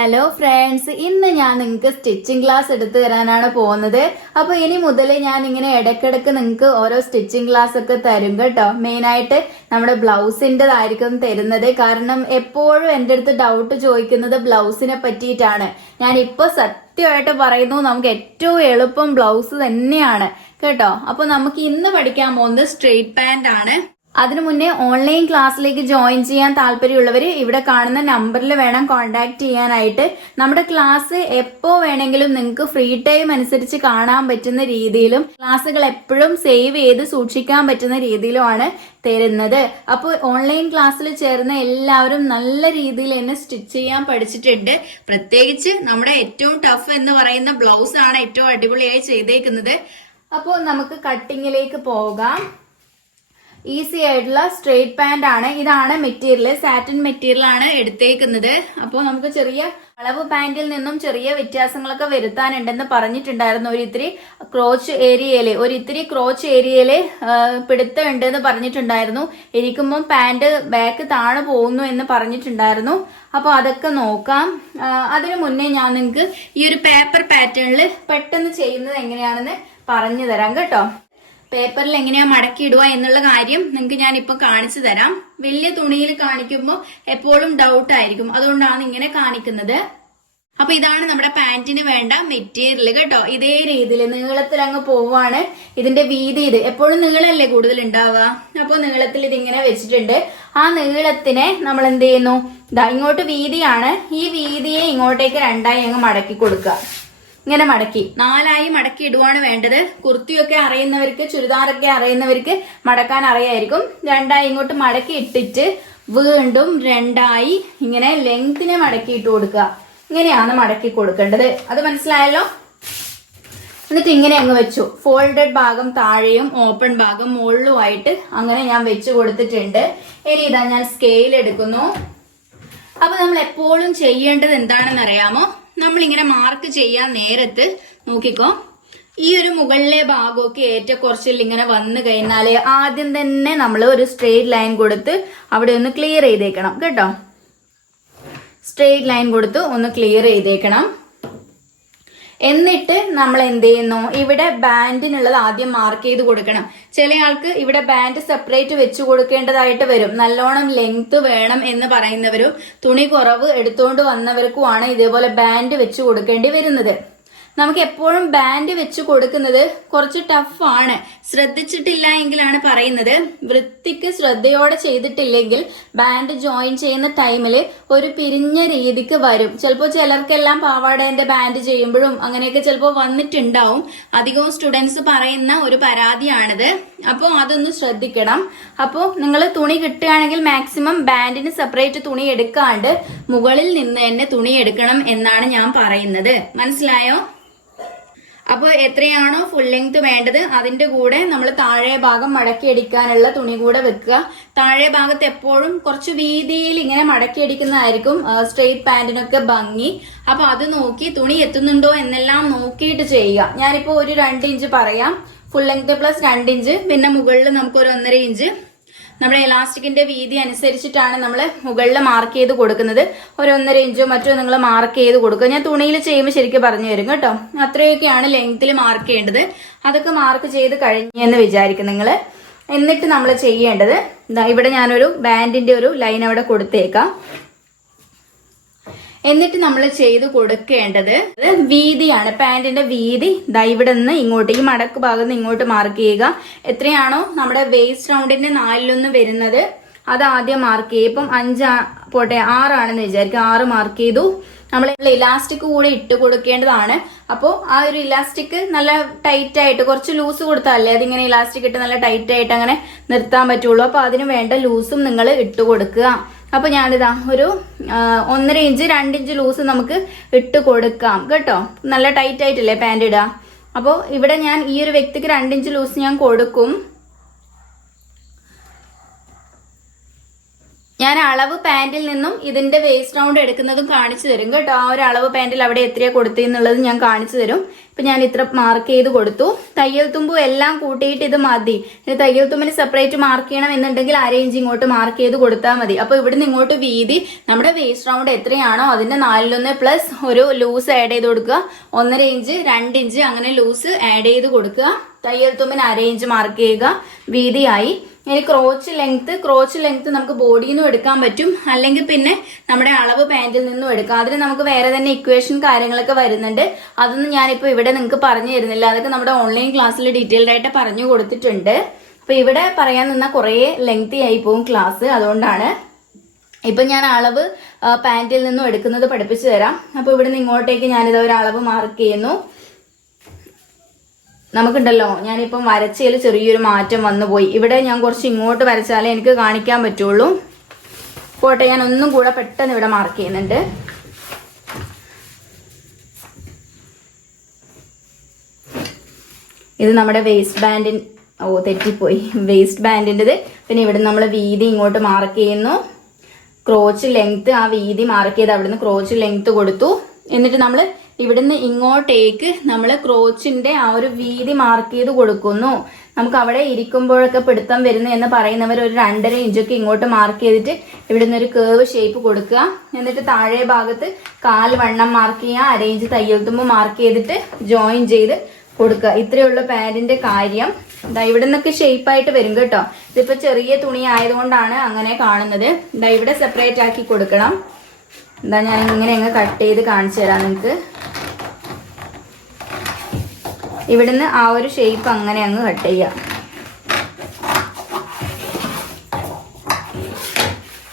Hello friends ഇന്ന് ഞാൻ നിങ്ങൾക്ക് സ്റ്റിച്ചിങ് ക്ലാസ് എടുത്തു തരാനാണ് പോകുന്നത്. അപ്പോൾ ഇനി മുതൽ ഞാൻ ഇങ്ങനെ ഇടയ്ക്കിടയ്ക്ക് നിങ്ങൾക്ക് ഓരോ സ്റ്റിച്ചിങ് ക്ലാസ് ഒക്കെ തരും കേട്ടോ. മെയിനായിട്ട് നമ്മുടെ ബ്ലൗസിന്റെതായിരിക്കും തരുന്നത്. കാരണം എപ്പോഴും എന്റെ അടുത്ത് ഡൗട്ട് ചോദിക്കുന്നത് ബ്ലൗസിനെ പറ്റിയിട്ടാണ്. ഞാൻ ഇപ്പൊ സത്യമായിട്ട് പറയുന്നു നമുക്ക് ഏറ്റവും എളുപ്പം ബ്ലൗസ് തന്നെയാണ്. കേട്ടോ. അപ്പോൾ നമുക്ക് ഇന്ന് പഠിക്കാൻ പോകുന്നത് സ്ട്രെയിറ്റ് പാന്റ് ആണ്. അതിനു മുന്നേ ഓൺലൈൻ ക്ലാസ്സിലേക്ക് ജോയിൻ ചെയ്യാൻ താല്പര്യമുള്ളവർ ഇവിടെ കാണുന്ന നമ്പറിൽ വേണം കോൺടാക്ട് ചെയ്യാനായിട്ട്. നമ്മുടെ ക്ലാസ് എപ്പോ വേണമെങ്കിലും നിങ്ങൾക്ക് ഫ്രീ ടൈം അനുസരിച്ച് കാണാൻ പറ്റുന്ന രീതിയിലും ക്ലാസ്സുകൾ എപ്പോഴും സേവ് ചെയ്ത് സൂക്ഷിക്കാൻ പറ്റുന്ന രീതിയിലുമാണ് തരുന്നത്. അപ്പോൾ ഓൺലൈൻ ക്ലാസ്സിൽ ചേർന്ന എല്ലാവരും നല്ല രീതിയിൽ തന്നെ സ്റ്റിച്ച് ചെയ്യാൻ പഠിച്ചിട്ടുണ്ട്. പ്രത്യേകിച്ച് നമ്മുടെ ഏറ്റവും ടഫ് എന്ന് പറയുന്ന ബ്ലൗസ് ആണ് ഏറ്റവും അടിപൊളിയായി ചെയ്തേക്കുന്നത്. അപ്പോൾ നമുക്ക് കട്ടിങ്ങിലേക്ക് പോകാം. ഈസി ആയിട്ടുള്ള സ്ട്രെയിറ്റ് പാന്റ് ആണ്. ഇതാണ് മെറ്റീരിയൽ. സാറ്റിൻ മെറ്റീരിയൽ ആണ് എടുത്തേക്കുന്നത്. അപ്പോൾ നമുക്ക് ചെറിയ അളവ് പാൻറിൽ നിന്നും ചെറിയ വ്യത്യാസങ്ങളൊക്കെ വരുത്താനുണ്ടെന്ന് പറഞ്ഞിട്ടുണ്ടായിരുന്നു ഒരു ഇത്തിരി ക്രോച്ച് ഏരിയയിൽ ഒരു ഇത്തിരി ക്രോച്ച് ഏരിയയിൽ പിടുത്തം ഉണ്ടെന്ന് പറഞ്ഞിട്ടുണ്ടായിരുന്നു. ഇരിക്കുമ്പോൾ പാന്റ് ബാക്ക് താഴെ പോകുന്നു എന്ന് പറഞ്ഞിട്ടുണ്ടായിരുന്നു. അപ്പോൾ അതൊക്കെ നോക്കാം. അതിനു മുന്നേ ഞാൻ നിങ്ങൾക്ക് ഈ ഒരു പേപ്പർ പാറ്റേണിൽ പെട്ടെന്ന് ചെയ്യുന്നത് എങ്ങനെയാണെന്ന് പറഞ്ഞു തരാം കേട്ടോ. പേപ്പറിൽ എങ്ങനെയാ മടക്കി ഇടുക എന്നുള്ള കാര്യം നിങ്ങൾക്ക് ഞാൻ ഇപ്പൊ കാണിച്ചു തരാം. വലിയ തുണിയിൽ കാണിക്കുമ്പോൾ എപ്പോഴും ഡൗട്ട് ആയിരിക്കും. അതുകൊണ്ടാണ് ഇങ്ങനെ കാണിക്കുന്നത്. അപ്പൊ ഇതാണ് നമ്മുടെ പാന്റിന് വേണ്ട മെറ്റീരിയൽ കേട്ടോ. ഇതേ രീതിയിൽ നീളത്തിൽ അങ്ങ് പോവാണ്. ഇതിന്റെ വീതി ഇത് എപ്പോഴും നീളല്ലേ കൂടുതൽ ഉണ്ടാവുക? അപ്പൊ നീളത്തിൽ ഇതിങ്ങനെ വെച്ചിട്ടുണ്ട്. ആ നീളത്തിനെ നമ്മൾ എന്ത് ചെയ്യുന്നു? ഇങ്ങോട്ട് വീതിയാണ്. ഈ വീതിയെ ഇങ്ങോട്ടേക്ക് രണ്ടായി അങ്ങ് മടക്കി കൊടുക്കുക. ഇങ്ങനെ മടക്കി. നാലായി മടക്കി ഇടുവാണ് വേണ്ടത്. കുർത്തിയൊക്കെ അറിയുന്നവർക്ക് ചുരിദാറൊക്കെ അറിയുന്നവർക്ക് മടക്കാൻ അറിയായിരിക്കും. രണ്ടായി ഇങ്ങോട്ട് മടക്കി ഇട്ടിട്ട് വീണ്ടും രണ്ടായി ഇങ്ങനെ ലെങ്തിനെ മടക്കി ഇട്ട് കൊടുക്കുക. ഇങ്ങനെയാണ് മടക്കി കൊടുക്കേണ്ടത്. അത് മനസ്സിലായല്ലോ? എന്നിട്ട് ഇങ്ങനെ അങ്ങ് വെച്ചു. ഫോൾഡഡ് ഭാഗം താഴെയും ഓപ്പൺ ഭാഗം മുകളിലുമായിട്ട് അങ്ങനെ ഞാൻ വെച്ചു കൊടുത്തിട്ടുണ്ട്. ഇനി ഇതാ ഞാൻ സ്കെയിൽ എടുക്കുന്നു. അപ്പൊ നമ്മൾ എപ്പോഴും ചെയ്യേണ്ടത് എന്താണെന്ന് അറിയാമോ നമ്മൾ ഇങ്ങനെ മാർക്ക് ചെയ്യാൻ നേരത്ത് നോക്കിക്കോ. ഈ ഒരു മുകളിലെ ഭാഗമൊക്കെ ഏറ്റക്കുറച്ചിൽ ഇങ്ങനെ വന്നു കഴിഞ്ഞാൽ ആദ്യം തന്നെ നമ്മൾ ഒരു സ്ട്രെയിറ്റ് ലൈൻ കൊടുത്ത് അവിടെ ഒന്ന് ക്ലിയർ ചെയ്തേക്കണം. കേട്ടോ? സ്ട്രെയിറ്റ് ലൈൻ കൊടുത്ത് ഒന്ന് ക്ലിയർ ചെയ്തേക്കണം. എന്നിട്ട് നമ്മൾ എന്ത് ചെയ്യുന്നു? ഇവിടെ ബാൻഡിനുള്ളത് ആദ്യം മാർക്ക് ചെയ്ത് കൊടുക്കണം. ചില ആൾക്ക് ഇവിടെ ബാൻഡ് സെപ്പറേറ്റ് വെച്ച് കൊടുക്കേണ്ടതായിട്ട് വരും. നല്ലോണം ലെങ്ത് വേണം എന്ന് പറയുന്നവരും തുണി കുറവ് എടുത്തുകൊണ്ട് വന്നവർക്കുമാണ് ഇതേപോലെ ബാൻഡ് വെച്ച് കൊടുക്കേണ്ടി വരുന്നത്. നമുക്ക് എപ്പോഴും ബാൻഡ് വെച്ച് കൊടുക്കുന്നത് കുറച്ച് ടഫാണ് ശ്രദ്ധിച്ചിട്ടില്ല എങ്കിലാണ് പറയുന്നത്. വൃത്തിക്ക് ശ്രദ്ധയോടെ ചെയ്തിട്ടില്ലെങ്കിൽ ബാൻഡ് ജോയിൻ ചെയ്യുന്ന ടൈമിൽ ഒരു പിരിഞ്ഞ രീതിക്ക് വരും. ചിലപ്പോൾ ചിലർക്കെല്ലാം പാവാടേന്റെ ബാൻഡ് ചെയ്യുമ്പോഴും അങ്ങനെയൊക്കെ ചിലപ്പോൾ വന്നിട്ടുണ്ടാവും. അധികവും സ്റ്റുഡൻസ് പറയുന്ന ഒരു പരാതിയാണിത്. അപ്പോൾ അതൊന്ന് ശ്രദ്ധിക്കണം. അപ്പോൾ നിങ്ങൾ തുണി കിട്ടുകയാണെങ്കിൽ മാക്സിമം ബാൻഡിന് സെപ്പറേറ്റ് തുണി എടുക്കാണ്ട് മുകളിൽ നിന്ന് തന്നെ തുണി എടുക്കണം എന്നാണ് ഞാൻ പറയുന്നത്. മനസ്സിലായോ? അപ്പോൾ എത്രയാണോ ഫുൾ ലെങ്ത് വേണ്ടത് അതിന്റെ കൂടെ നമ്മൾ താഴെ ഭാഗം മടക്കി അടിക്കാനുള്ള തുണി കൂടെ വെക്കുക. താഴെ ഭാഗത്ത് എപ്പോഴും കുറച്ച് വീതിയിൽ ഇങ്ങനെ മടക്കി അടിക്കുന്നതായിരിക്കും സ്ട്രെയിറ്റ് പാന്റിനൊക്കെ ഭംഗി. അപ്പോൾ അത് നോക്കി തുണി എത്തുന്നുണ്ടോ എന്നെല്ലാം നോക്കിയിട്ട് ചെയ്യുക. ഞാനിപ്പോ ഒരു രണ്ട് ഇഞ്ച് പറയാം. ഫുൾ ലെങ്ത് പ്ലസ് രണ്ട് ഇഞ്ച് പിന്നെ മുകളിൽ നമുക്ക് ഒരു ഒന്നര ഇഞ്ച് നമ്മുടെ ഇലാസ്റ്റിക്കിന്റെ വീതി അനുസരിച്ചിട്ടാണ് നമ്മൾ മുകളിൽ മാർക്ക് ചെയ്ത് കൊടുക്കുന്നത്. ഒരു ഒന്നര ഇഞ്ചോ മറ്റോ നിങ്ങൾ മാർക്ക് ചെയ്ത് കൊടുക്കുക. ഞാൻ തുണിയിൽ ചെയ്യുമ്പോൾ ശരിക്കും പറഞ്ഞു തരും കേട്ടോ. അത്രയൊക്കെയാണ് ലെങ്ത്തിൽ മാർക്ക് ചെയ്യേണ്ടത്. അതൊക്കെ മാർക്ക് ചെയ്ത് കഴിഞ്ഞെന്ന് വിചാരിക്കും നിങ്ങൾ എന്നിട്ട് നമ്മൾ ചെയ്യേണ്ടത് ഇവിടെ ഞാനൊരു ബാൻഡിന്റെ ഒരു ലൈൻ അവിടെ കൊടുത്തേക്കാം. എന്നിട്ട് നമ്മൾ ചെയ്ത് കൊടുക്കേണ്ടത് വീതിയാണ്. പാന്റിന്റെ വീതി ദാ ഇവിടെ നിന്ന് ഇങ്ങോട്ട് ഈ മടക്ക് ഭാഗത്ത് നിന്ന് ഇങ്ങോട്ട് മാർക്ക് ചെയ്യുക. എത്രയാണോ നമ്മുടെ വേസ്റ്റ് റൗണ്ടിന്റെ നാലിലൊന്ന് വരുന്നത് അത് ആദ്യം മാർക്ക് ചെയ്യും ഇപ്പം അഞ്ച് പോട്ടെ ആറാണെന്ന് വിചാരിക്കും ആറ് മാർക്ക് ചെയ്തു. നമ്മൾ ഇലാസ്റ്റിക് കൂടെ ഇട്ട് കൊടുക്കേണ്ടതാണ്. അപ്പോൾ ആ ഒരു ഇലാസ്റ്റിക് നല്ല ടൈറ്റ് ആയിട്ട് കുറച്ച് ലൂസ് കൊടുത്താലേ അതിങ്ങനെ ഇലാസ്റ്റിക് ഇട്ട് നല്ല ടൈറ്റ് ആയിട്ട് അങ്ങനെ നിർത്താൻ പറ്റുള്ളൂ. അപ്പോൾ അതിന് വേണ്ട ലൂസും നിങ്ങൾ ഇട്ട് കൊടുക്കുക. അപ്പൊ ഞാനിതാ ഒരു ഒന്നര ഇഞ്ച് രണ്ട് ഇഞ്ച് ലൂസ് നമുക്ക് ഇട്ട് കൊടുക്കാം. കേട്ടോ? നല്ല ടൈറ്റ് ആയിട്ടില്ലേ പാന്റ് ഇടുക അപ്പോൾ ഇവിടെ ഞാൻ ഈ ഒരു വ്യക്തിക്ക് രണ്ട് ഇഞ്ച് ലൂസ് ഞാൻ കൊടുക്കും. ഞാൻ അളവ് പാന്റിൽ നിന്നും ഇതിന്റെ വേസ്റ്റ് റൗണ്ട് എടുക്കുന്നതും കാണിച്ചു തരും കേട്ടോ. ആ ഒരു അളവ് പാന്റിൽ അവിടെ എത്രയാ കൊടുത്തെന്നുള്ളത് ഞാൻ കാണിച്ചു തരും. ഇപ്പൊ ഞാൻ ഇത്ര മാർക്ക് ചെയ്ത് കൊടുത്തു. തയ്യൽ തുമ്പും എല്ലാം കൂട്ടിയിട്ട് ഇത് മതി. തയ്യൽ തുമ്പിന് സെപ്പറേറ്റ് മാർക്ക് ചെയ്യണം എന്നുണ്ടെങ്കിൽ ആ റേഞ്ച് ഇങ്ങോട്ട് മാർക്ക് ചെയ്ത് കൊടുത്താൽ മതി. അപ്പൊ ഇവിടുന്ന് ഇങ്ങോട്ട് വീതി നമ്മുടെ വേസ്റ്റ് റൗണ്ട് എത്രയാണോ അതിന്റെ നാലിലൊന്ന് പ്ലസ് ഒരു ലൂസ് ആഡ് ചെയ്ത് കൊടുക്കുക. ഒന്നര ഇഞ്ച് രണ്ട് ഇഞ്ച് അങ്ങനെ ലൂസ് ആഡ് ചെയ്ത് കൊടുക്കുക. തയ്യൽ തുമ്പിന് അര ഇഞ്ച് മാർക്ക് ചെയ്യുക. വീതിയായി. ഇനി ക്രോച്ച് ലെങ്ത് ക്രോച്ച് ലെങ്ത് നമുക്ക് ബോഡിയിൽ നിന്നും എടുക്കാൻ പറ്റും. അല്ലെങ്കിൽ പിന്നെ നമ്മുടെ അളവ് പാന്റിൽ നിന്നും എടുക്കാം. അതിന് നമുക്ക് വേറെ തന്നെ ഇക്വേഷൻ കാര്യങ്ങളൊക്കെ വരുന്നുണ്ട്. അതൊന്നും ഞാനിപ്പോൾ ഇവിടെ നിങ്ങൾക്ക് പറഞ്ഞു തരുന്നില്ല. അതൊക്കെ നമ്മുടെ ഓൺലൈൻ ക്ലാസ്സിൽ ഡീറ്റെയിൽഡ് ആയിട്ട് പറഞ്ഞു കൊടുത്തിട്ടുണ്ട്. അപ്പോൾ ഇവിടെ പറയാൻ നിന്നാൽ കുറേ ലെങ്തി ആയി പോകും ക്ലാസ് അതുകൊണ്ടാണ് ഇപ്പൊ ഞാൻ അളവ് പാൻറിൽ നിന്നും എടുക്കുന്നത് പഠിപ്പിച്ചു തരാം. അപ്പോൾ ഇവിടെ നിന്ന് ഇങ്ങോട്ടേക്ക് ഞാനിത് ഒരു അളവ് മാർക്ക് ചെയ്യുന്നു. നമുക്കുണ്ടല്ലോ. ഞാനിപ്പം വരച്ചതിൽ ചെറിയൊരു മാറ്റം വന്നു പോയി ഇവിടെ ഞാൻ കുറച്ച് ഇങ്ങോട്ട് വരച്ചാലേ എനിക്ക് കാണിക്കാൻ പറ്റുള്ളൂ. പോട്ടെ ഞാൻ ഒന്നും കൂടെ പെട്ടെന്ന് ഇവിടെ മാർക്ക് ചെയ്യുന്നുണ്ട്. ഇത് നമ്മുടെ വേസ്റ്റ് ബാൻഡിൻ ഓ തെറ്റിപ്പോയി. വേസ്റ്റ് ബാൻഡിന്റെത് പിന്നെ ഇവിടെ നമ്മൾ വീതി ഇങ്ങോട്ട് മാർക്ക് ചെയ്യുന്നു. ക്രോച്ച് ലെങ്ത് ആ വീതി മാർക്ക് ചെയ്ത് അവിടുന്ന് ക്രോച്ച് ലെങ്ത് കൊടുത്തു. എന്നിട്ട് നമ്മൾ ഇവിടുന്ന് ഇങ്ങോട്ടേക്ക് നമ്മൾ ക്രോച്ചിന്റെ ആ ഒരു വീതി മാർക്ക് ചെയ്ത് കൊടുക്കുന്നു. നമുക്ക് അവിടെ ഇരിക്കുമ്പോഴൊക്കെ പിടുത്തം വരുന്നു എന്ന് പറയുന്നവർ ഒരു രണ്ടര ഇഞ്ചൊക്കെ ഇങ്ങോട്ട് മാർക്ക് ചെയ്തിട്ട് ഇവിടുന്ന് ഒരു കേവ് ഷേപ്പ് കൊടുക്കുക. എന്നിട്ട് താഴെ ഭാഗത്ത് കാൽ വണ്ണം മാർക്ക് ചെയ്യുക അര തയ്യൽ തുമ്പ് മാർക്ക് ചെയ്തിട്ട് ജോയിൻ ചെയ്ത് കൊടുക്കുക. ഇത്രയുള്ള പാഡിന്റെ കാര്യം. ദാ ഇവിടെ നിന്നൊക്കെ ഷേപ്പായിട്ട് വരും കേട്ടോ. ഇതിപ്പോ ചെറിയ തുണി ആയതുകൊണ്ടാണ് അങ്ങനെ കാണുന്നത്. ദാ ഇവിടെ സെപ്പറേറ്റ് ആക്കി കൊടുക്കണം. എന്താ ഞാൻ ഇങ്ങനെ അങ്ങ് കട്ട് ചെയ്ത് കാണിച്ചു തരാം നിങ്ങൾക്ക് ഇവിടുന്ന് ആ ഒരു ഷേപ്പ് അങ്ങനെ അങ്ങ് കട്ട് ചെയ്യാം.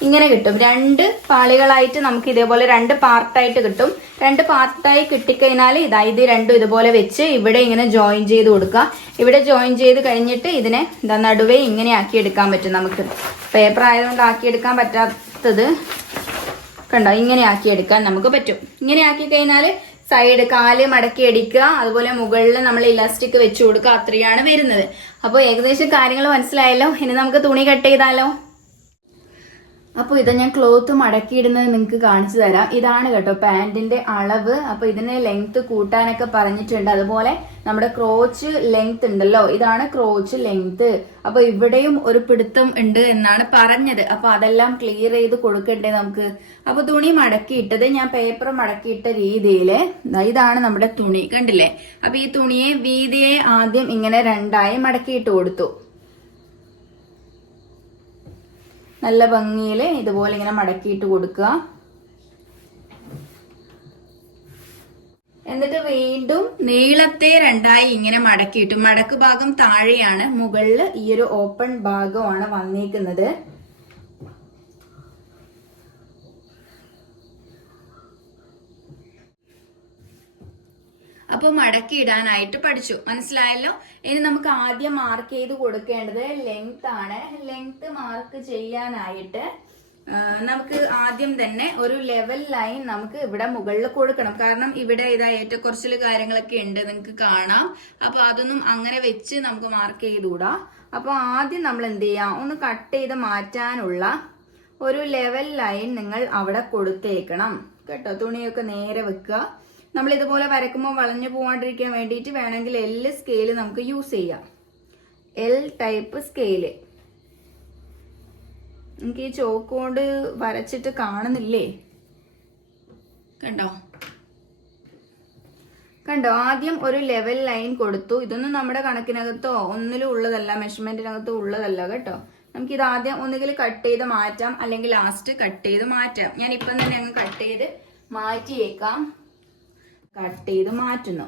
ഇങ്ങനെ കിട്ടും. രണ്ട് പാളികളായിട്ട് നമുക്ക് ഇതേപോലെ രണ്ട് പാർട്ടായിട്ട് കിട്ടും. രണ്ട് പാർട്ടായി കിട്ടിക്കഴിഞ്ഞാൽ ഇതാ ഇത് രണ്ടും ഇതുപോലെ വെച്ച് ഇവിടെ ഇങ്ങനെ ജോയിൻ ചെയ്ത് കൊടുക്കുക. ഇവിടെ ജോയിൻ ചെയ്ത് കഴിഞ്ഞിട്ട് ഇതിനെ എന്താ നടുവേ ഇങ്ങനെ ആക്കി എടുക്കാൻ പറ്റും നമുക്ക്. പേപ്പർ ആയതുകൊണ്ട് ആക്കിയെടുക്കാൻ പറ്റാത്തത് കണ്ടോ ഇങ്ങനെ ആക്കി എടുക്കാൻ നമുക്ക് പറ്റും. ഇങ്ങനെ ആക്കി കഴിഞ്ഞാൽ സൈഡ് കാൽ മടക്കി അടിക്കുക അതുപോലെ മുകളിൽ നമ്മൾ ഇലാസ്റ്റിക് വെച്ചു കൊടുക്കുക അത്രയാണ് വരുന്നത്. അപ്പോൾ ഏകദേശം കാര്യങ്ങൾ മനസ്സിലായല്ലോ? ഇനി നമുക്ക് തുണി കട്ട് ചെയ്താലോ? അപ്പോൾ ഇത് ഞാൻ ക്ലോത്ത് മടക്കിയിടുന്നത് നിങ്ങൾക്ക് കാണിച്ചു തരാം. ഇതാണ് കേട്ടോ പാന്റിന്റെ അളവ്. അപ്പോൾ ഇതിന് ലെങ്ത് കൂട്ടാനൊക്കെ പറഞ്ഞിട്ടുണ്ട്. അതുപോലെ നമ്മുടെ ക്രോച്ച് ലെങ്ത് ഉണ്ടല്ലോ. ഇതാണ് ക്രോച്ച് ലെങ്ത് അപ്പോൾ ഇവിടെയും ഒരു പിടുത്തം ഉണ്ട് എന്നാണ് പറഞ്ഞത്. അപ്പോൾ അതെല്ലാം ക്ലിയർ ചെയ്ത് കൊടുക്കണ്ടേ നമുക്ക്? അപ്പോൾ തുണി മടക്കിയിട്ടത് ഞാൻ പേപ്പർ മടക്കിയിട്ട രീതിയിൽ ഇതാണ് നമ്മുടെ തുണി. കണ്ടില്ലേ? അപ്പോൾ ഈ തുണിയെ വീതിയെ ആദ്യം ഇങ്ങനെ രണ്ടായി മടക്കിയിട്ട് കൊടുത്തു. നല്ല ഭംഗിയിൽ ഇതുപോലെ ഇങ്ങനെ മടക്കിയിട്ട് കൊടുക്കുക. എന്നിട്ട് വീണ്ടും നീളത്തെ രണ്ടായി ഇങ്ങനെ മടക്കിയിട്ടു. മടക്ക് ഭാഗം താഴെയാണ്. മുകളിൽ ഈ ഒരു ഓപ്പൺ ഭാഗമാണ് വന്നിരിക്കുന്നത് അപ്പോൾ മടക്കി ഇടാനായിട്ട് പഠിച്ചു. മനസ്സിലായല്ലോ? ഇനി നമുക്ക് ആദ്യം മാർക്ക് ചെയ്ത് കൊടുക്കേണ്ടത് ലെങ്ത് ആണ്. ലെങ്ത് മാർക്ക് ചെയ്യാനായിട്ട് നമുക്ക് ആദ്യം തന്നെ ഒരു ലെവൽ ലൈൻ നമുക്ക് ഇവിടെ മുകളിൽ കൊടുക്കണം. കാരണം ഇവിടെ ഇതാ ഏറ്റക്കുറച്ചിൽ കാര്യങ്ങളൊക്കെ ഉണ്ട് നിങ്ങൾക്ക് കാണാം. അപ്പൊ അതൊന്നും അങ്ങനെ വെച്ച് നമുക്ക് മാർക്ക് ചെയ്തുകൂടാ. അപ്പൊ ആദ്യം നമ്മൾ എന്ത് ചെയ്യാം? ഒന്ന് കട്ട് ചെയ്ത് മാറ്റാനുള്ള ഒരു ലെവൽ ലൈൻ നിങ്ങൾ അവിടെ കൊടുത്തേക്കണം. കേട്ടോ? തുണിയൊക്കെ നേരെ വെക്കുക. നമ്മൾ ഇതുപോലെ വരക്കുമ്പോൾ വളഞ്ഞു പോവാണ്ടിരിക്കാൻ വേണ്ടിയിട്ട് വേണമെങ്കിൽ എൽ സ്കെയിൽ നമുക്ക് യൂസ് ചെയ്യാം. എൽ ടൈപ്പ് സ്കെയിൽ നമുക്ക് ഈ ചോക്ക് കൊണ്ട് വരച്ചിട്ട് കാണുന്നില്ലേ? കണ്ടോ? കണ്ടോ? ആദ്യം ഒരു ലെവൽ ലൈൻ കൊടുത്തു. ഇതൊന്നും നമ്മുടെ കണക്കിനകത്തോ ഒന്നിലും ഉള്ളതല്ല മെഷർമെന്റിനകത്തോ ഉള്ളതല്ല കേട്ടോ. നമുക്ക് ഇത് ആദ്യം ഒന്നുകിൽ കട്ട് ചെയ്ത് മാറ്റാം അല്ലെങ്കിൽ ലാസ്റ്റ് കട്ട് ചെയ്ത് മാറ്റാം. ഞാൻ ഇപ്പം തന്നെ അങ്ങ് കട്ട് ചെയ്ത് മാറ്റിയേക്കാം. കട്ട് ചെയ്ത് മാറ്റുന്നു.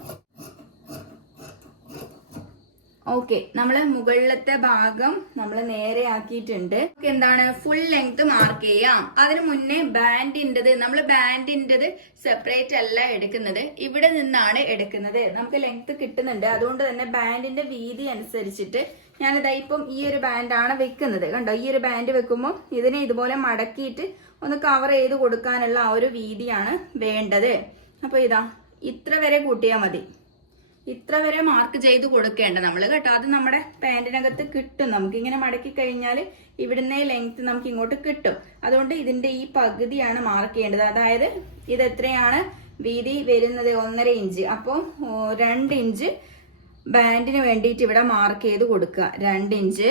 ഓക്കെ നമ്മൾ മുകളിലത്തെ ഭാഗം നമ്മൾ നേരെ ആക്കിയിട്ടുണ്ട്. എന്താണ്? ഫുൾ ലെങ്ത് മാർക്ക് ചെയ്യാം. അതിന് മുന്നേ ബാൻഡിന്റെത് നമ്മൾ ബാൻഡിന്റെത് സെപ്പറേറ്റ് അല്ല എടുക്കുന്നത്. ഇവിടെ നിന്നാണ് എടുക്കുന്നത്. നമുക്ക് ലെങ്ത് കിട്ടുന്നുണ്ട്. അതുകൊണ്ട് തന്നെ ബാൻഡിന്റെ വീതി അനുസരിച്ചിട്ട് ഞാനിതാ ഇപ്പം ഈ ഒരു ബാൻഡാണ് വെക്കുന്നത്. കണ്ടോ? ഈ ഒരു ബാൻഡ് വെക്കുമ്പോൾ ഇതിനെ ഇതുപോലെ മടക്കിയിട്ട് ഒന്ന് കവർ ചെയ്ത് കൊടുക്കാനുള്ള ആ ഒരു വീതിയാണ് വേണ്ടത്. അപ്പൊ ഇതാ ഇത്ര വരെ കൂട്ടിയാൽ മതി. ഇത്ര വരെ മാർക്ക് ചെയ്ത് കൊടുക്കേണ്ട. നമ്മൾ കേട്ടോ അത് നമ്മുടെ പാന്റിനകത്ത് കിട്ടും. നമുക്കിങ്ങനെ മടക്കി കഴിഞ്ഞാൽ ഇവിടുന്ന് ലെങ്ത് നമുക്ക് ഇങ്ങോട്ട് കിട്ടും. അതുകൊണ്ട് ഇതിന്റെ ഈ പകുതിയാണ് മാർക്ക് ചെയ്യേണ്ടത്. അതായത് ഇത് എത്രയാണ്? വീതി വരുന്നത് ഒന്നര ഇഞ്ച്. അപ്പോൾ രണ്ട് ഇഞ്ച് ബാൻഡിന് വേണ്ടിയിട്ട് ഇവിടെ മാർക്ക് ചെയ്ത് കൊടുക്കുക. രണ്ട് ഇഞ്ച്.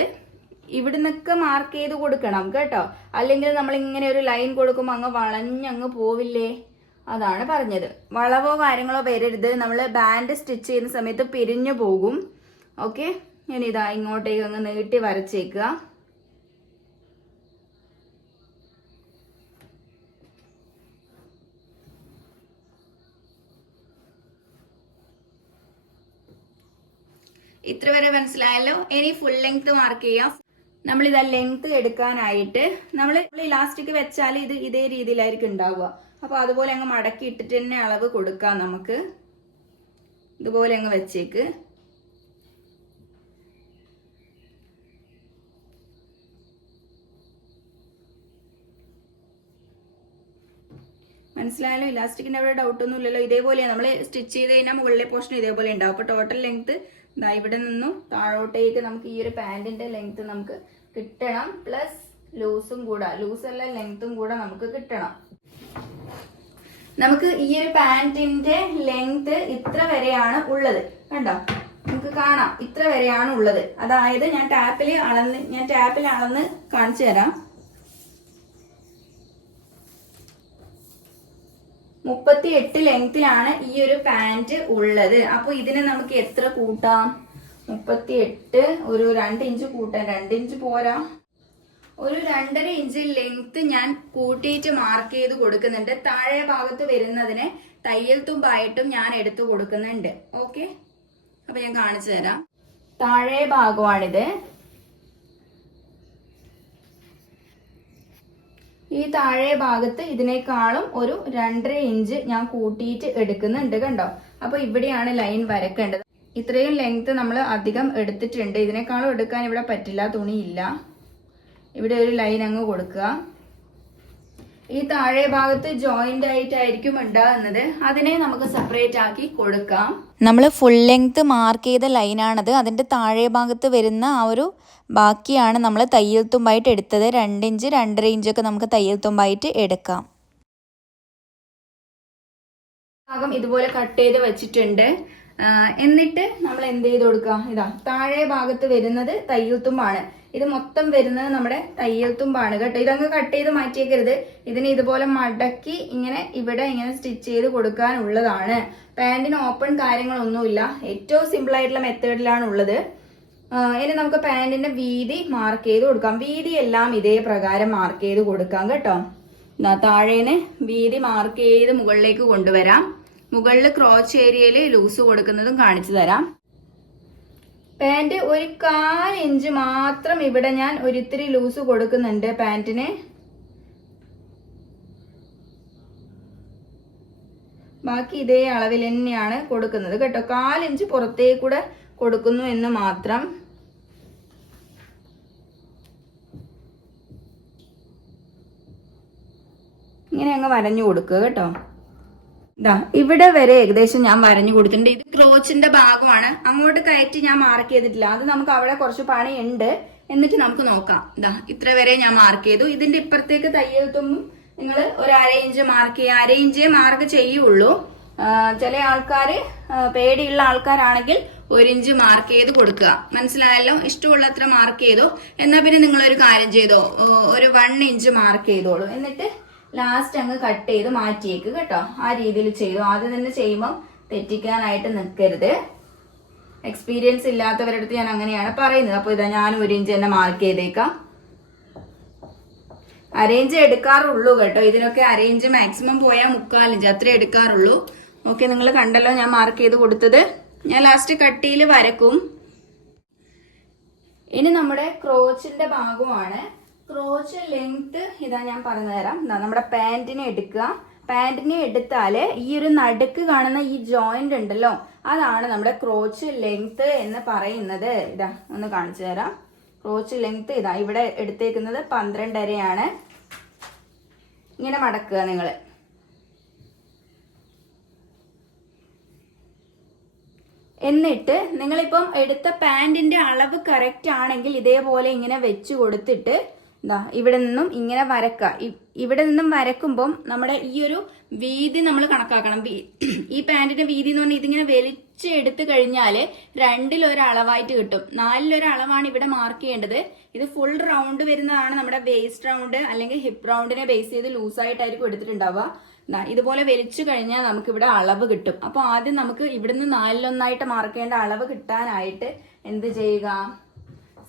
ഇവിടുന്നൊക്കെ മാർക്ക് ചെയ്ത് കൊടുക്കണം കേട്ടോ. അല്ലെങ്കിൽ നമ്മൾ ഇങ്ങനെ ഒരു ലൈൻ കൊടുക്കുമ്പോൾ അങ്ങ് വളഞ്ഞങ്ങ് പോവില്ലേ? അതാണ് പറഞ്ഞത്. വളവോ കാര്യങ്ങളോ വരരുത്. നമ്മൾ ബാൻഡ് സ്റ്റിച്ച് ചെയ്യുന്ന സമയത്ത് പിരിഞ്ഞു പോകും. ഓക്കെ ഞാൻ ഇതാ ഇങ്ങോട്ടേക്ക് അങ്ങ് നീട്ടി വരച്ചേക്കുക. ഇത്ര വരെ മനസ്സിലായല്ലോ? ഇനി ഫുൾ ലെങ്ത് മാർക്ക് ചെയ്യാം. നമ്മൾ ഇതാ ലെങ്ത് എടുക്കാനായിട്ട് നമ്മൾ ഇലാസ്റ്റിക് വെച്ചാൽ ഇത് ഇതേ രീതിയിലായിരിക്കും ഉണ്ടാവുക. അപ്പൊ അതുപോലെ അങ്ങ് മടക്കി ഇട്ടിട്ട് തന്നെ അളവ് കൊടുക്കാം നമുക്ക്. ഇതുപോലെ അങ്ങ് വെച്ചേക്ക്. മനസ്സിലായാലോ ഇലാസ്റ്റിക്കിന്റെ അവിടെ ഡൗട്ട് ഒന്നും ഇല്ലല്ലോ. ഇതേപോലെയാണ് നമ്മൾ സ്റ്റിച്ച് ചെയ്ത് കഴിഞ്ഞാൽ മുകളിലെ പോർഷൻ ഇതേപോലെ ഉണ്ടാവും. അപ്പൊ ടോട്ടൽ ലെങ്ത് ഇതാ ഇവിടെ നിന്നും. താഴോട്ടേക്ക് നമുക്ക് ഈ ഒരു പാന്റിന്റെ ലെങ്ത് നമുക്ക് കിട്ടണം. പ്ലസ് ലൂസും കൂടെ. ലൂസ് അല്ല ലെങ്ത്തും കൂടെ നമുക്ക് കിട്ടണം. നമുക്ക് ഈ ഒരു പാന്റിന്റെ ലെങ്ത് ഇത്ര വരെയാണ് ഉള്ളത്. കണ്ടോ? നമുക്ക് കാണാം. ഇത്ര വരെയാണ് ഉള്ളത്. അതായത് ഞാൻ ടാപ്പിൽ അളന്ന് ഞാൻ ടാപ്പിൽ അളന്ന് കാണിച്ചു തരാം. മുപ്പത്തി എട്ട് ലെങ്തിലാണ് ഈ ഒരു പാന്റ് ഉള്ളത്. അപ്പൊ ഇതിനെ നമുക്ക് എത്ര കൂട്ടാം? മുപ്പത്തി എട്ട് ഒരു രണ്ട് ഇഞ്ച് കൂട്ടാം. രണ്ട് ഇഞ്ച് പോരാ. ഒരു രണ്ടര ഇഞ്ച് ലെങ്ത് ഞാൻ കൂട്ടിയിട്ട് മാർക്ക് ചെയ്ത് കൊടുക്കുന്നുണ്ട്. താഴെ ഭാഗത്ത് വരുന്നതിന് തയ്യൽ തുമ്പായിട്ടും ഞാൻ എടുത്തു കൊടുക്കുന്നുണ്ട്. ഓക്കെ അപ്പൊ ഞാൻ കാണിച്ചു തരാം. താഴെ ഭാഗമാണിത്. ഈ താഴെ ഭാഗത്ത് ഇതിനേക്കാളും ഒരു രണ്ടര ഇഞ്ച് ഞാൻ കൂട്ടിയിട്ട് എടുക്കുന്നുണ്ട് കണ്ടോ? അപ്പൊ ഇവിടെയാണ് ലൈൻ വരക്കേണ്ടത്. ഇത്രയും ലെങ്ത് നമ്മൾ അധികം എടുത്തിട്ടുണ്ട്. ഇതിനേക്കാളും എടുക്കാൻ ഇവിടെ പറ്റില്ല തുണിയില്ല. ഇവിടെ ഒരു ലൈൻ അങ്ങ് കൊടുക്കുക. ഈ താഴെ ഭാഗത്ത് ജോയിന്റ് ആയിട്ടായിരിക്കും ഉണ്ടാകുന്നത്. അതിനെ നമുക്ക് സെപ്പറേറ്റ് ആക്കി കൊടുക്കാം. നമ്മൾ ഫുൾ ലെങ്ത് മാർക്ക് ചെയ്ത ലൈനാണത് അതിന്റെ താഴെ ഭാഗത്ത് വരുന്ന ആ ഒരു ബാക്കിയാണ് നമ്മൾ തയ്യൽ തുമ്പായിട്ട് എടുത്തത്. രണ്ട് ഇഞ്ച് രണ്ടര ഇഞ്ചൊക്കെ നമുക്ക് തയ്യൽ തുമ്പായിട്ട് എടുക്കാം. ഭാഗം ഇതുപോലെ കട്ട് ചെയ്ത് വെച്ചിട്ടുണ്ട്. എന്നിട്ട് നമ്മൾ എന്ത് ചെയ്ത് കൊടുക്കുക ഇതാ താഴെ ഭാഗത്ത് വരുന്നത് തയ്യൽ തുമ്പാണ്. ഇത് മൊത്തം വരുന്നത് നമ്മുടെ തയ്യൽ തുമ്പാണ് കേട്ടോ. ഇതങ്ങ് കട്ട് ചെയ്ത് മാറ്റിയേക്കരുത്. ഇതിന് ഇതുപോലെ മടക്കി ഇങ്ങനെ ഇവിടെ ഇങ്ങനെ സ്റ്റിച്ച് ചെയ്ത് കൊടുക്കാനുള്ളതാണ്. പാന്റിന് ഓപ്പൺ കാര്യങ്ങളൊന്നുമില്ല. ഏറ്റവും സിമ്പിൾ ആയിട്ടുള്ള മെത്തേഡിലാണ് ഉള്ളത്. ഇനി നമുക്ക് പാന്റിന്റെ വീതി മാർക്ക് ചെയ്ത് കൊടുക്കാം. വീതി എല്ലാം ഇതേ പ്രകാരം മാർക്ക് ചെയ്ത് കൊടുക്കാം കേട്ടോ. താഴേന് വീതി മാർക്ക് ചെയ്ത് മുകളിലേക്ക് കൊണ്ടുവരാം. മുകളിൽ ക്രോച്ച് ഏരിയയിൽ ലൂസ് കൊടുക്കുന്നതും കാണിച്ചു തരാം. പാന്റ് ഒരു കാൽ ഇഞ്ച് മാത്രം ഇവിടെ ഞാൻ ഒരിത്തിരി ലൂസ് കൊടുക്കുന്നുണ്ട് പാന്റിന്. ബാക്കി ഇതേ അളവിൽ തന്നെയാണ് കൊടുക്കുന്നത് കേട്ടോ. കാലിഞ്ച് പുറത്തേക്കൂടെ കൊടുക്കുന്നു എന്ന് മാത്രം. ഇങ്ങനെ അങ്ങ് വരഞ്ഞു കൊടുക്കുക കേട്ടോ. ഇതാ ഇവിടെ വരെ ഏകദേശം ഞാൻ വരഞ്ഞു കൊടുത്തിട്ടുണ്ട്. ഇത് ക്രോച്ചിന്റെ ഭാഗമാണ്. അങ്ങോട്ട് കയറ്റി ഞാൻ മാർക്ക് ചെയ്തിട്ടില്ല. അത് നമുക്ക് അവിടെ കുറച്ച് പണി ഉണ്ട് എന്നിട്ട് നമുക്ക് നോക്കാം. ഇതാ ഇത്ര വരെ ഞാൻ മാർക്ക് ചെയ്തു. ഇതിന്റെ ഇപ്പുറത്തേക്ക് തയ്യൽ നിങ്ങൾ ഒരു അര ഇഞ്ച് മാർക്ക് ചെയ്യുക അര ഇഞ്ചേ മാർക്ക് ചെയ്യുള്ളൂ. ചില ആൾക്കാർ പേടിയുള്ള ആൾക്കാരാണെങ്കിൽ ഒരു ഇഞ്ച് മാർക്ക് ചെയ്ത് കൊടുക്കുക. മനസ്സിലായല്ലോ? ഇഷ്ടമുള്ളത്ര മാർക്ക് ചെയ്തോ. എന്നാ പിന്നെ നിങ്ങളൊരു കാര്യം ചെയ്തോ. ഒരു വൺ ഇഞ്ച് മാർക്ക് ചെയ്തോളൂ. എന്നിട്ട് ലാസ്റ്റ് അങ്ങ് കട്ട് ചെയ്ത് മാറ്റിയേക്ക് കേട്ടോ. ആ രീതിയിൽ ചെയ്തു. ആദ്യം തന്നെ ചെയ്യുമ്പോൾ തെറ്റിക്കാനായിട്ട് നിൽക്കരുത് എക്സ്പീരിയൻസ് ഇല്ലാത്തവരുടെ അടുത്ത് ഞാൻ അങ്ങനെയാണ് പറയുന്നത്. അപ്പോൾ ഇതാ ഞാൻ ഒരു ഇഞ്ച് തന്നെ മാർക്ക് ചെയ്തേക്കാം. അരേഞ്ച് എടുക്കാറുള്ളൂ കേട്ടോ. ഇതിനൊക്കെ അരേഞ്ച് മാക്സിമം പോയാൽ മുക്കാലിഞ്ച് അത്രേ എടുക്കാറുള്ളൂ. ഓക്കെ നിങ്ങൾ കണ്ടല്ലോ ഞാൻ മാർക്ക് ചെയ്ത് കൊടുത്തത്. ഞാൻ ലാസ്റ്റ് കട്ടിയിൽ വരക്കും ഇനി നമ്മുടെ ക്രോച്ചിന്റെ ഭാഗമാണ്. ക്രോച്ച് ലെങ്ത് ഇതാ ഞാൻ പറഞ്ഞു തരാം. നമ്മുടെ പാന്റിനെ എടുക്കുക. പാന്റിനെ എടുത്താൽ ഈ ഒരു നടുക്ക് കാണുന്ന ഈ ജോയിന്റ് ഉണ്ടല്ലോ അതാണ് നമ്മുടെ ക്രോച്ച് ലെങ്ത് എന്ന് പറയുന്നത്. ഇതാ ഒന്ന് കാണിച്ചു തരാം. ക്രോച്ച് ലെങ്ത് ഇതാ ഇവിടെ എടുത്തേക്കുന്നത് പന്ത്രണ്ടരയാണ്. ഇങ്ങനെ മടക്കുക നിങ്ങൾ എന്നിട്ട് നിങ്ങളിപ്പം എടുത്ത പാന്റിന്റെ അളവ് കറക്റ്റ് ആണെങ്കിൽ ഇതേപോലെ ഇങ്ങനെ വെച്ച് കൊടുത്തിട്ട് എന്താ ഇവിടെ നിന്നും ഇങ്ങനെ വരക്കുക ഇവിടെ നിന്നും വരക്കുമ്പം നമ്മുടെ ഈ ഒരു വീതി നമ്മൾ കണക്കാക്കണം. ഈ പാൻറിന്റെ വീതി എന്ന് പറഞ്ഞാൽ ഇതിങ്ങനെ വലിച്ച് എടുത്തു കഴിഞ്ഞാൽ രണ്ടിലൊരളവായിട്ട് കിട്ടും. നാലിലൊരളവാണ് ഇവിടെ മാർക്ക് ചെയ്യേണ്ടത്. ഇത് ഫുൾ റൗണ്ട് വരുന്നതാണ് നമ്മുടെ വേസ്റ്റ് റൗണ്ട് അല്ലെങ്കിൽ ഹിപ്പ് റൗണ്ടിനെ ബേസ് ചെയ്ത് ലൂസായിട്ടായിരിക്കും എടുത്തിട്ടുണ്ടാവുക. ഇതുപോലെ വലിച്ചു കഴിഞ്ഞാൽ നമുക്ക് ഇവിടെ അളവ് കിട്ടും. അപ്പോൾ ആദ്യം നമുക്ക് ഇവിടുന്ന് നാലിലൊന്നായിട്ട് മാർക്ക് ചെയ്യേണ്ട അളവ് കിട്ടാനായിട്ട് എന്ത് ചെയ്യുക?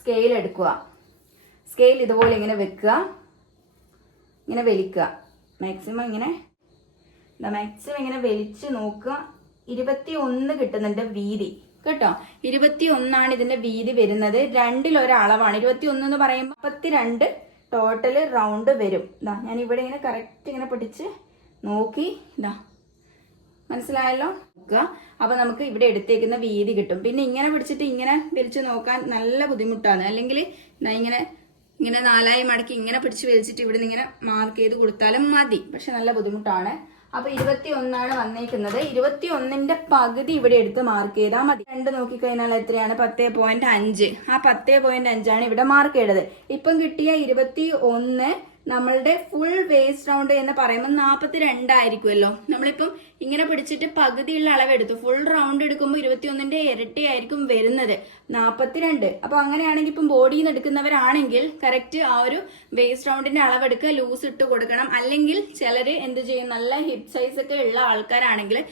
സ്കെയിൽ എടുക്കുക. സ്കെയിൽ ഇതുപോലെ ഇങ്ങനെ വെക്കുക. ഇങ്ങനെ വലിക്കുക. മാക്സിമം ഇങ്ങനെ മാക്സിമം ഇങ്ങനെ വലിച്ച് നോക്കുക. ഇരുപത്തി ഒന്ന് കിട്ടുന്നുണ്ട് വീതി. കേട്ടോ? ഇരുപത്തി ഒന്നാണ് ഇതിന്റെ വീതി വരുന്നത്. രണ്ടിലൊരളവാണ്. ഇരുപത്തി ഒന്ന് എന്ന് പറയുമ്പോൾ മുപ്പത്തിരണ്ട് ടോട്ടൽ റൗണ്ട് വരും. ഇതാ ഞാൻ ഇവിടെ ഇങ്ങനെ കറക്റ്റ് ഇങ്ങനെ പിടിച്ച് നോക്കി. ഇതാ മനസ്സിലായല്ലോ? നോക്കുക. അപ്പൊ നമുക്ക് ഇവിടെ എടുത്തേക്കുന്ന വീതി കിട്ടും. പിന്നെ ഇങ്ങനെ പിടിച്ചിട്ട് ഇങ്ങനെ വലിച്ചു നോക്കാൻ നല്ല ബുദ്ധിമുട്ടാണ്. അല്ലെങ്കിൽ ഇങ്ങനെ ഇങ്ങനെ നാലായി മടക്കി ഇങ്ങനെ പിടിച്ച് വലിച്ചിട്ട് ഇവിടെ ഇങ്ങനെ മാർക്ക് ചെയ്ത് കൊടുത്താലും മതി. പക്ഷെ നല്ല ബുദ്ധിമുട്ടാണ്. അപ്പൊ ഇരുപത്തി ഒന്നാണ് വന്നേക്കുന്നത്. ഇരുപത്തി ഒന്നിന്റെ പകുതി ഇവിടെ എടുത്ത് മാർക്ക് ചെയ്താൽ മതി. രണ്ട് നോക്കിക്കഴിഞ്ഞാൽ എത്രയാണ്? പത്തേ പോയിന്റ് അഞ്ച്. ആ പത്തേ പോയിന്റ് അഞ്ചാണ് ഇവിടെ മാർക്ക് ചെയ്തത് ഇപ്പം കിട്ടിയ ഇരുപത്തി ഒന്ന് നമ്മളുടെ ഫുൾ വേസ്റ്റ് റൗണ്ട് എന്ന് പറയുമ്പോൾ നാൽപ്പത്തി രണ്ടായിരിക്കുമല്ലോ നമ്മളിപ്പം ഇങ്ങനെ പിടിച്ചിട്ട് പകുതിയുള്ള അളവ് എടുത്തു ഫുൾ റൗണ്ട് എടുക്കുമ്പോൾ ഇരുപത്തി ഇരട്ടി ആയിരിക്കും വരുന്നത്. നാൽപ്പത്തിരണ്ട് അപ്പൊ അങ്ങനെയാണെങ്കിൽ ഇപ്പം ബോഡിയിൽ നിന്ന് എടുക്കുന്നവരാണെങ്കിൽ കറക്റ്റ് ആ ഒരു വേസ്റ്റ് റൗണ്ടിന്റെ അളവെടുക്കുക ലൂസ് ഇട്ട് കൊടുക്കണം. അല്ലെങ്കിൽ ചിലര് എന്ത് ചെയ്യും? നല്ല ഹിപ്പ് സൈസ് ഒക്കെ ഉള്ള ആൾക്കാരാണെങ്കിൽ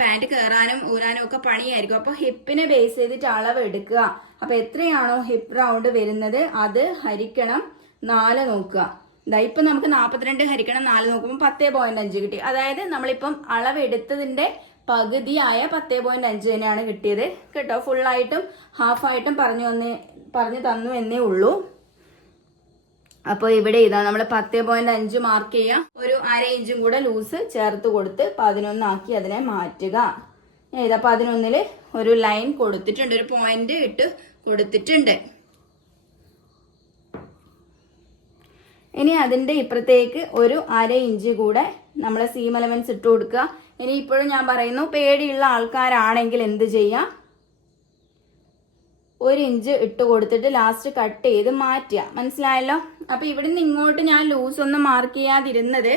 പാന്റ് കയറാനും ഊരാനും ഒക്കെ പണിയായിരിക്കും. അപ്പൊ ഹിപ്പിനെ ബേസ് ചെയ്തിട്ട് അളവ് എടുക്കുക അപ്പൊ എത്രയാണോ ഹിപ്പ് റൗണ്ട് വരുന്നത്? അത് ഹരിക്കണം. നാല് നോക്കുക. ദാ ഇപ്പൊ നമുക്ക് നാൽപ്പത്തിരണ്ട് ഹരിക്കണം നാല് നോക്കുമ്പോൾ പത്തേ പോയിന്റ് അഞ്ച് കിട്ടി. അതായത് നമ്മളിപ്പം അളവെടുത്തതിന്റെ പകുതിയായ പത്തേ പോയിന്റ് അഞ്ച് തന്നെയാണ് കിട്ടിയത്. കേട്ടോ ഫുള്ളായിട്ടും ഹാഫായിട്ടും പറഞ്ഞു വന്ന് പറഞ്ഞു തന്നു എന്നേ ഉള്ളൂ. അപ്പോൾ ഇവിടെ ഇതാ നമ്മൾ പത്തേ പോയിന്റ് അഞ്ച് മാർക്ക് ചെയ്യാം. ഒരു അര ഇഞ്ചും കൂടെ ലൂസ് ചേർത്ത് കൊടുത്ത് പതിനൊന്നാക്കി അതിനെ മാറ്റുക. ഇതാ പതിനൊന്നിൽ ഒരു ലൈൻ കൊടുത്തിട്ടുണ്ട് ഒരു പോയിന്റ് ഇട്ട് കൊടുത്തിട്ടുണ്ട്. ഇനി അതിന്റെ ഇപ്പുറത്തേക്ക് ഒരു അര ഇഞ്ച് കൂടെ നമ്മൾ സീം എലമെന്റ്സ് ഇട്ട് കൊടുക്കുക. ഇനി ഇപ്പോഴും ഞാൻ പറയുന്നു പേടിയുള്ള ആൾക്കാരാണെങ്കിൽ എന്ത് ചെയ്യാം? ഒരു ഇഞ്ച് ഇട്ട് കൊടുത്തിട്ട് ലാസ്റ്റ് കട്ട് ചെയ്ത് മാറ്റുക. മനസ്സിലായല്ലോ? അപ്പൊ ഇവിടുന്ന് ഇങ്ങോട്ട് ഞാൻ ലൂസ് ഒന്നും മാർക്ക് ചെയ്യാതിരുന്നത്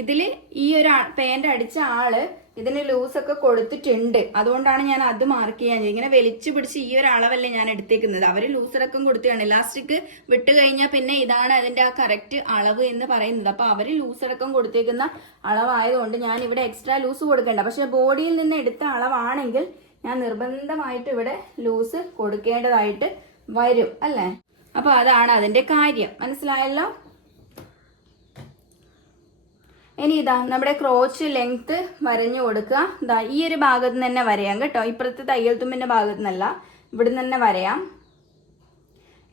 ഇതിൽ ഈ ഒരു പേന്റ് അടിച്ച ആൾ ഇതിന് ലൂസ് ഒക്കെ കൊടുത്തിട്ടുണ്ട്. അതുകൊണ്ടാണ് ഞാൻ അത് മാർക്ക് ചെയ്യാൻ. ഇങ്ങനെ വലിച്ചു പിടിച്ച് ഈ ഒരു അളവല്ലേ ഞാൻ എടുത്തേക്കുന്നത്. അവർ ലൂസറൊക്കെ കൊടുത്തതാണ് ഇലാസ്റ്റിക് വിട്ട് കഴിഞ്ഞാൽ പിന്നെ ഇതാണ് അതിന്റെ ആ കറക്റ്റ് അളവ് എന്ന് പറയുന്നത്. അപ്പൊ അവർ ലൂസറക്കം കൊടുത്തേക്കുന്ന അളവായതുകൊണ്ട് ഞാൻ ഇവിടെ എക്സ്ട്രാ ലൂസ് കൊടുക്കേണ്ട. പക്ഷെ ബോഡിയിൽ നിന്ന് എടുത്ത അളവാണെങ്കിൽ ഞാൻ നിർബന്ധമായിട്ട് ഇവിടെ ലൂസ് കൊടുക്കേണ്ടതായിട്ട് വരും അല്ലേ? അപ്പൊ അതാണ് അതിന്റെ കാര്യം. മനസ്സിലായല്ലോ? ഇനി ഇതാ നമ്മുടെ ക്രോച്ച് ലെങ്ത് വരഞ്ഞു കൊടുക്കുക. ഇതാ ഈ ഒരു ഭാഗത്ത് നിന്ന് തന്നെ വരയാം കേട്ടോ. ഇപ്പുറത്തെ തയ്യൽ തുമ്പിന്റെ ഭാഗത്ത് നിന്നല്ല ഇവിടുന്ന് തന്നെ വരയാം.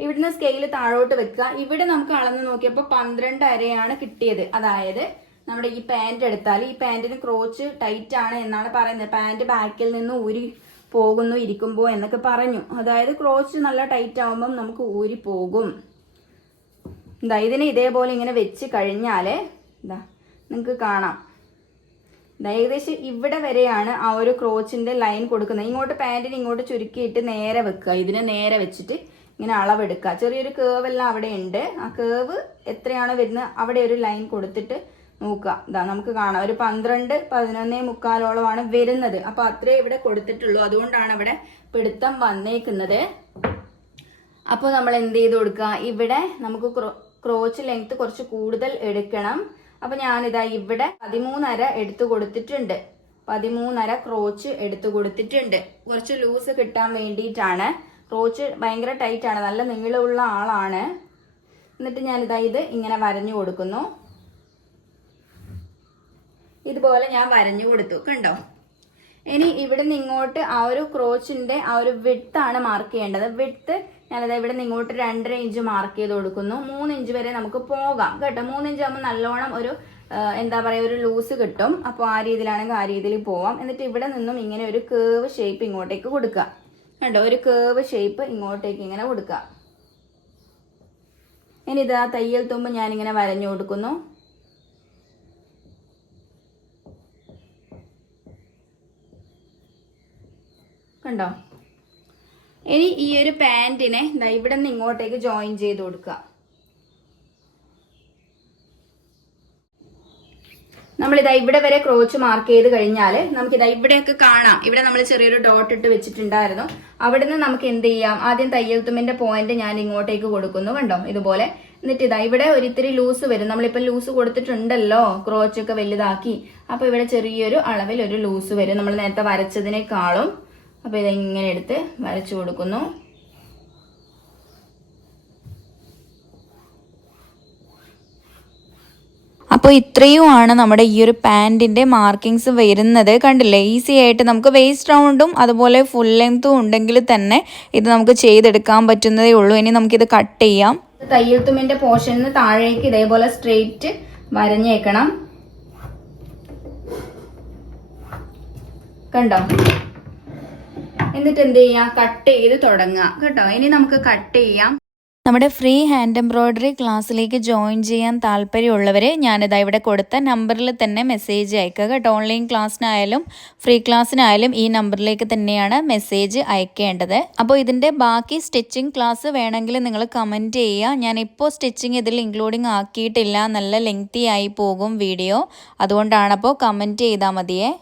ഇവിടുന്ന് സ്കെയിൽ താഴോട്ട് വെക്കുക. ഇവിടെ നമുക്ക് അളന്ന് നോക്കിയപ്പോൾ പന്ത്രണ്ട് അരയാണ് കിട്ടിയത്. അതായത് നമ്മുടെ ഈ പാന്റ് എടുത്താൽ ഈ പാന്റിന് ക്രോച്ച് ടൈറ്റ് ആണ് എന്നാണ് പറയുന്നത്. പാന്റ് ബാക്കിൽ നിന്ന് ഊരി പോകുന്നു ഇരിക്കുമ്പോൾ എന്നൊക്കെ പറഞ്ഞു. അതായത് ക്രോച്ച് നല്ല ടൈറ്റ് ആവുമ്പം നമുക്ക് ഊരി പോകും. ഇതാ ഇതിനെ ഇതേപോലെ ഇങ്ങനെ വെച്ച് കഴിഞ്ഞാൽ ഇതാ നിങ്ങൾക്ക് കാണാം. ഏകദേശം ഇവിടെ വരെയാണ് ആ ഒരു ക്രോച്ചിന്റെ ലൈൻ കൊടുക്കുന്നത്. ഇങ്ങോട്ട് പാന്റിന് ഇങ്ങോട്ട് ചുരുക്കിയിട്ട് നേരെ വെക്കുക. ഇതിനെ നേരെ വെച്ചിട്ട് ഇങ്ങനെ അളവെടുക്കുക. ചെറിയൊരു കേവ് എല്ലാം അവിടെ ഉണ്ട്. ആ കേവ് എത്രയാണോ വരുന്നത് അവിടെ ഒരു ലൈൻ കൊടുത്തിട്ട് നോക്കുക. ഇതാ നമുക്ക് കാണാം. ഒരു പന്ത്രണ്ട് പതിനൊന്നേ മുക്കാലോളമാണ് വരുന്നത്. അപ്പൊ അത്രേ ഇവിടെ കൊടുത്തിട്ടുള്ളൂ. അതുകൊണ്ടാണ് ഇവിടെ പിടുത്തം വന്നേക്കുന്നത്. അപ്പോൾ നമ്മൾ എന്ത് ചെയ്ത് കൊടുക്കുക? ഇവിടെ നമുക്ക് ക്രോ- ക്രോച്ച് ലെങ്ത് കുറച്ച് കൂടുതൽ എടുക്കണം. അപ്പൊ ഞാനിതാ ഇവിടെ പതിമൂന്നര എടുത്തു കൊടുത്തിട്ടുണ്ട്. പതിമൂന്നര ക്രോച്ച് എടുത്തു കൊടുത്തിട്ടുണ്ട്. കുറച്ച് ലൂസ് കിട്ടാൻ വേണ്ടിയിട്ടാണ്. ക്രോച്ച് ഭയങ്കര ടൈറ്റാണ്. നല്ല നീളമുള്ള ആളാണ്. എന്നിട്ട് ഞാനിതാ ഇത് ഇങ്ങനെ വരഞ്ഞു കൊടുക്കുന്നു. ഇതുപോലെ ഞാൻ വരഞ്ഞു കൊടുത്തു. കണ്ടോ? ഇനി ഇവിടുന്ന് ഇങ്ങോട്ട് ആ ഒരു ക്രോച്ചിന്റെ ആ ഒരു വിട്ടാണ് മാർക്ക് ചെയ്യേണ്ടത്. വിഡ്ത്ത് ഞാനത് ഇവിടെ നിന്ന് ഇങ്ങോട്ട് രണ്ടര ഇഞ്ച് മാർക്ക് ചെയ്ത് കൊടുക്കുന്നു. മൂന്ന് ഇഞ്ച് വരെ നമുക്ക് പോകാം കേട്ടോ. മൂന്ന് ഇഞ്ച് ആകുമ്പോൾ നല്ലോണം ഒരു എന്താ പറയുക ഒരു ലൂസ് കിട്ടും. അപ്പോൾ ആ രീതിയിലാണെങ്കിൽ ആ രീതിയിൽ പോവാം. എന്നിട്ട് ഇവിടെ നിന്നും ഇങ്ങനെ ഒരു കേവ് ഷേപ്പ് ഇങ്ങോട്ടേക്ക് കൊടുക്കുക. കണ്ടോ? ഒരു കേവ് ഷേപ്പ് ഇങ്ങോട്ടേക്ക് ഇങ്ങനെ കൊടുക്കുക. ഇനി ഇത് ആ തയ്യൽ തുമ്പ് ഞാനിങ്ങനെ വരഞ്ഞു കൊടുക്കുന്നു. കണ്ടോ? ഇനി ഈ ഒരു പാന്റിനെ ഇവിടെ നിന്ന് ഇങ്ങോട്ടേക്ക് ജോയിൻ ചെയ്ത് കൊടുക്കുക നമ്മളിതാ ഇവിടെ വരെ ക്രോച്ച് മാർക്ക് ചെയ്ത് കഴിഞ്ഞാൽ നമുക്കിതാ ഇവിടെയൊക്കെ കാണാം. ഇവിടെ നമ്മൾ ചെറിയൊരു ഡോട്ട് ഇട്ട് വെച്ചിട്ടുണ്ടായിരുന്നു. അവിടെ നിന്ന് നമുക്ക് എന്ത് ചെയ്യാം? ആദ്യം തയ്യൽ തുമ്പിന്റെ പോയിന്റ് ഞാൻ ഇങ്ങോട്ടേക്ക് കൊടുക്കുന്നു കണ്ടോ? ഇതുപോലെ. എന്നിട്ട് ഇതാ ഇവിടെ ഒരിത്തിരി ലൂസ് വരും. നമ്മളിപ്പോൾ ലൂസ് കൊടുത്തിട്ടുണ്ടല്ലോ ക്രോച്ചൊക്കെ വലുതാക്കി. അപ്പൊ ഇവിടെ ചെറിയൊരു അളവിൽ ഒരു ലൂസ് വരും. നമ്മൾ നേരത്തെ വരച്ചതിനേക്കാളും. അപ്പൊ ഇതെങ്ങനെ എടുത്ത് വരച്ചു കൊടുക്കുന്നു. അപ്പോൾ ഇത്രയുമാണ് നമ്മുടെ ഈ ഒരു പാന്റിന്റെ മാർക്കിങ്സ് വരുന്നത്. കണ്ടില്ലേ? ഈസി ആയിട്ട് നമുക്ക് വേസ്റ്റ് റൗണ്ടും അതുപോലെ ഫുൾ ലെങ്ത്തും ഉണ്ടെങ്കിൽ തന്നെ ഇത് നമുക്ക് ചെയ്തെടുക്കാൻ പറ്റുന്നതേ ഉള്ളൂ. ഇനി നമുക്കിത് കട്ട് ചെയ്യാം. തയ്യൽ തുമ്പിന്റെ പോർഷനിൽ താഴേക്ക് ഇതേപോലെ സ്ട്രെയിറ്റ് വരഞ്ഞേക്കണം. കണ്ടോ? എന്നിട്ട് എന്ത് ചെയ്യാം കട്ട് ചെയ്ത് തുടങ്ങാം. കേട്ടോ? ഇനി നമുക്ക് കട്ട് ചെയ്യാം. നമ്മുടെ ഫ്രീ ഹാൻഡ് എംബ്രോയ്ഡറി ക്ലാസ്സിലേക്ക് ജോയിൻ ചെയ്യാൻ താല്പര്യമുള്ളവർ ഞാനിതാ ഇവിടെ കൊടുത്ത നമ്പറിൽ തന്നെ മെസ്സേജ് അയക്കുക. കേട്ടോ? ഓൺലൈൻ ക്ലാസ്സിനായാലും ഫ്രീ ക്ലാസ്സിനായാലും ഈ നമ്പറിലേക്ക് തന്നെയാണ് മെസ്സേജ് അയക്കേണ്ടത്. അപ്പോൾ ഇതിന്റെ ബാക്കി സ്റ്റിച്ചിങ് ക്ലാസ് വേണമെങ്കിൽ നിങ്ങൾ കമന്റ് ചെയ്യുക. ഞാൻ ഇപ്പോൾ സ്റ്റിച്ചിങ് ഇതിൽ ഇൻക്ലൂഡിങ് ആക്കിയിട്ടില്ല. നല്ല ലെങ്തി ആയി പോകും വീഡിയോ അതുകൊണ്ടാണ് അപ്പോൾ കമന്റ് ചെയ്താൽ മതിയേ.